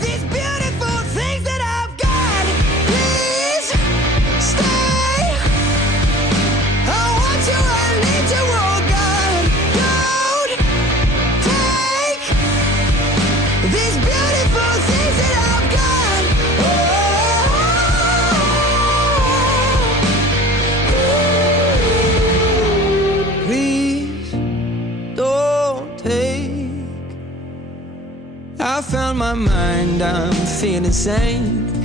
these beautiful things that I've got. Please stay. I want you, I need you, oh God. Don't take these beautiful things that I've got. Oh, please don't take. I found my mind, I'm feeling sane.